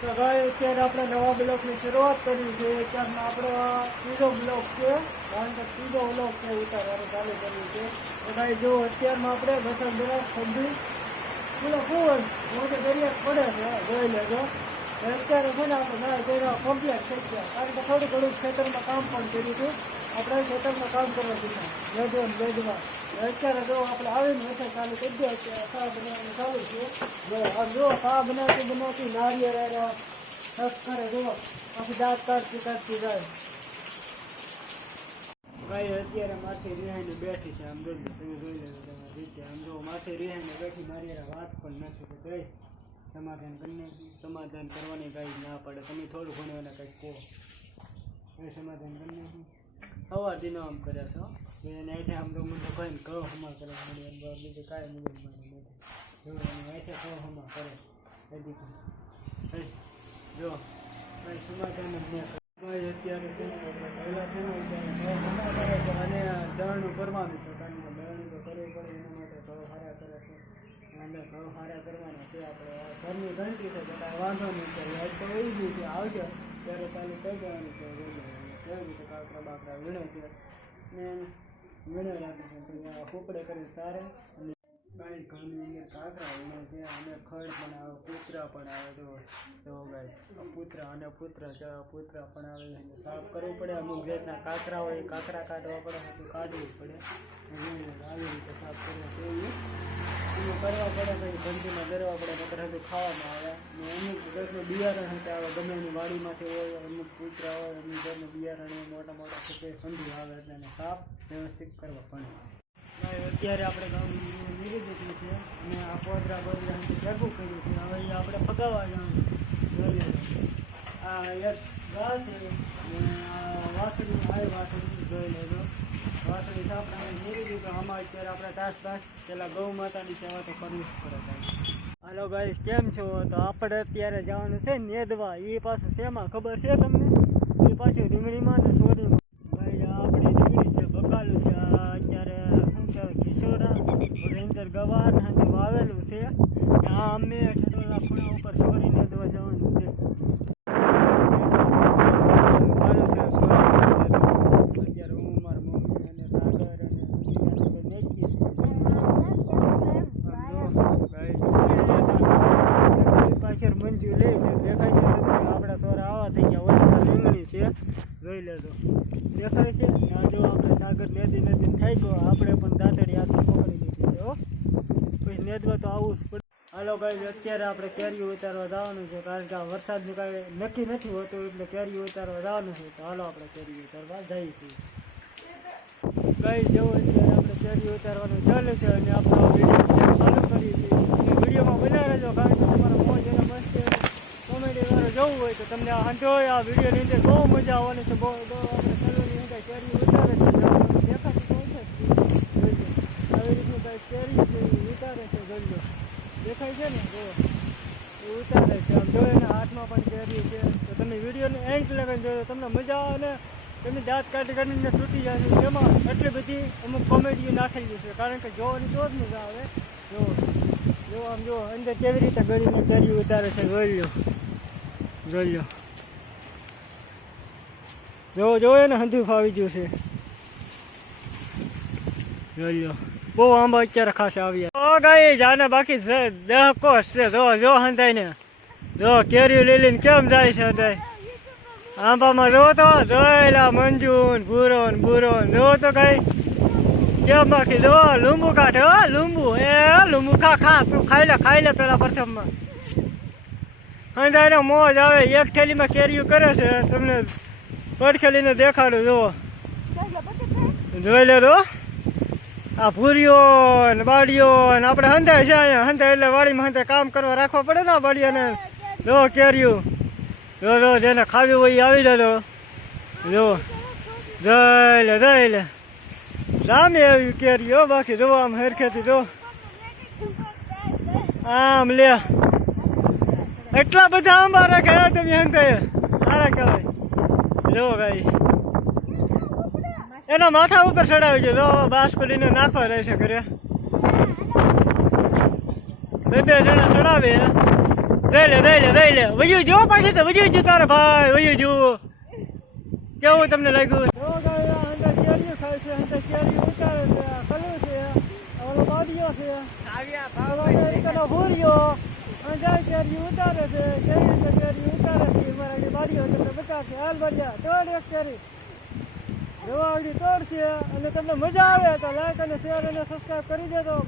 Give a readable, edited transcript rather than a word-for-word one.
તો ભાઈ અત્યારે આપણે નવા બ્લોકની શરૂઆત કરી છે. અત્યારમાં આપણો ત્રીજો બ્લોક છે, કારણ કે ત્રીજો બ્લોક છે ઉતારવાનું ચાલુ કર્યું છે. તો ભાઈ જો અત્યારમાં આપણે બસર બ્લોક સમજી પૂરો ફૂલ મોટે દરિયા પડે છે, જોઈ લેજો. અત્યારે છે ને આપણે ના તેના કમ્પ્લેટ થઈ ગયા, કારણ કે થોડું ઘણું ખેતરમાં કામ પણ કર્યું હતું. આપણે ખેતરમાં કામ કરવા દીધા વેદમાં. અત્યારે જો આપણે આવીને વચ્ચે ચાલુ કરી દે, શા બનાવવાનું ચાલુ છે. જો શા બનાવતી નારિયેળ સસ કરે, જો આખી દાંત કાઢતી જાય. ભાઈ અત્યારે માથે રિહાઈને બેઠી છે, આમ જોઈ લો, તમે જોઈ લેજો તમારી રીતે. આમ જો માથે રિહાઈને બેઠી, મારી વાત પણ નથી કે ભાઈ સમાધાન કરીને સમાધાન કરવાની કાંઈ ના પડે. તમે થોડું ઘણું એને કંઈક કહો, એ સમાધાન કરીને હવા દિનો આમ કરે છો એને અહીંથી આમ તો મને કહીને કહો હમા કરે બીજું કાંઈ મગજ મારે નથી. જો અહીંથી કહો હમા કરે એથી જો કાંઈ સમાધાન જ નહીં. ભાઈ અત્યારે છે ને પહેલાં છે ને હમા કરે છે અને દળનું કરવાનું છે, કારણ કે દળનું તો કરવું પડે, એના માટે ઘઉં સારા કરે છે અને ઘઉં સારા કરવાના છે. આપણે ઘરની ગણતરી છે, તો વાંધો નહીં છે. લાઈટ તો એવી જ રીતે આવશે ત્યારે ચાલુ કરી દેવાની છે. કેવી રીતે કાકરા બાકરા વીણે છે ને વીણે રાખે છે, તો કૂપડે કરી સારે અને ગાય ઘરની અંદર કાકરા વીણે છે અને ખડ પણ આવે, પૂતરા પણ આવે. તો ગાય પૂતરા અને પૂતરા પણ આવે, સાફ કરવું પડે. અમુક જાતના કાકરા હોય, કાકરા કાઢવા પડે, તો કાઢવું જ પડે. આવી રીતે સાફ કરવું છે, એનું કરવા પડે. પછી ધંધીમાં દરવા પડે, નકર હજુ ખાવામાં આવે. ને અમુક જાતનું બિયારણ હશે આવે, ગમે એની વાડીમાંથી હોય, અમુક કૂતરા હોય, અમુક જાતનું બિયારણ મોટા મોટા સફેદ સંધી આવે, એટલે એને સાફ વ્યવસ્થિત કરવા પડે. અત્યારે આપણે ગામ નીકળી દીધું છે અને આ પોદરા ભેગું કર્યું છે. હવે આપણે ફગાવા જવાનું જોઈએ. આ એક ગા છે અને આ વાસળી વાસળી જોઈ લેજો. વાસળી છે આપણે નીકળી દીધું. આમાં અત્યારે આપણે તાસ પેલા ગૌ માતાની સેવા તો કરવી જ પડે. હાલો ગાઈસ, કેમ છો? તો આપણે અત્યારે જવાનું છે નેદવા. એ પાછું શેમાં ખબર છે તમને? એ પાછું રીંગણીમાં ને સોરીમાં. ભાઈ આપણી રીંગણી છે, બકાલું છે. અત્યારે શું કહેવાય, કિશોરા અંદર ગવાર અને વાવેલું છે. આ અમે ઠઠોલા ખૂણા ઉપર સોરી નેદવા જવાનું છે. સારું છે અત્યારે હું મારા મમ્મી અને સાગર અને મેચી પાછળ મંજુ લે છે, દેખાય છે આપણા સોરા આવા થઈ ગયા. ઓલી રીંગણી છે, જોઈ લેજો, દેખાય છે. આ જો આપણે સાગર નદી થઈ ગયો, આપણે પણ દાંતડી હાથમાં પકડી લીધી છે. પછી નેદવા તો આવવું જ પડે. હાલો ભાઈ, અત્યારે આપણે કેરીઓ ઉતારવા જવાનું છે, કારણ કે આ વરસાદનું કાંઈ નક્કી નથી હોતું, એટલે કેરીઓ ઉતારવા જવાનું છે. તો હાલો આપણે કેરીઓ ઉતારવા જઈએ છીએ. કઈ જવું અત્યારે આપણે કેરીઓ ઉતારવાનું ચાલુ છે અને આપણો વિડીયો ચાલુ કરીએ છીએ. અને વિડીયોમાં બનાવી રહેજો, કારણ કે તમારે મોજ અને મસ્ત કોમેડી વાળો જવું હોય તો તમને આ હંધો આ વિડીયોની અંદર બહુ મજા આવવાની છે. બહુ આપણે ચાલુની અંદર કેરીઓ ઉતારે છે, દેખાતી તો છે આવી રીતનું કાંઈ કેરી છે ઉતારે છે, જોઈ લો, દેખાય છે ને, જો એ ઉતારે છે. આમ જોયો ને હાથમાં પણ કેરી છે. તો તમે વિડીયોને એન્ડ લગાવીને જોયો, તમને મજા આવે ને તમે દાંત કાઢી કાઢીને તૂટી જાય. એમાં એટલી બધી અમુક કોમેડીઓ નાખેલી છે, કારણ કે જોવાની તો જ મજા આવે. જો આમ જો અંદર કેવી રીતે ગળીને કેરી ઉતારે છે, જોઈ લો. જોયો ને હંધું ફાવી ગયું છે, જોઈ લો. બહુ આંબા અત્યારે ખાસ આવ્યા. ઓ ગાઈ જાને બાકી દહકોશ છે. જો હંધાઈ ને જો કેરીઓ લઈ લઈને કેમ જાય છે હંધાઈ. આંબામાં જો તો જોયેલા મંજુ ભૂરો જો તો કઈ કેમ બાકી જો લીંબુ કાઢે. લીંબુ ખા તું ખાઈ લે પેલા પ્રથમમાં. હંધાઈને મોજ આવે. એક થેલીમાં કેરીઓ કરે છે, તમને પડખેલીને દેખાડું. જોઈ લે તો આ ભૂરીઓ ને બાડીઓ ને આપણે હંધાય છે અહીંયા. હંધાય એટલે વાડીમાં હંધાય કામ કરવા રાખવા પડે ને બાડીઓને. જો કેરીયું જો જેને ખાવી હોય એ આવી જજો. જો જઈ લે સામે આવી કેરીઓ. બાકી જો આમ હરખેથી જો આમ લે એટલા બધા આંબા રાખ્યા તમે હંધાય, સારા કહેવાય. જો ભાઈ એના માથા ઉપર ચડાવી ગયો. જો બાસ્કુલીને નાખવા રહેશે ઘરે. બે જણા ચડાવે રહી લે વયું જો પાછી તો વયું જો તારા ભાઈ વયું જો કેવું તમને લાગ્યું જો ગાય અંદર કેરીઓ ખાય છે અંદર કેરીઓ ઉતારે છે કલુ છે ઓલો બાડીઓ છે આવ્યા ભાવ કનો ભૂરિયો અંદર કેરીઓ ઉતારે છે કેરી ઉતારે છે મારા બાડીઓ તમને બતાવશે હાલ બાડિયા તોડ એક કેરી જો આવડી તોડ છે અને તમને મજા આવે તો લાઈક અને શેર અને સબસ્ક્રાઇબ કરી દેજો.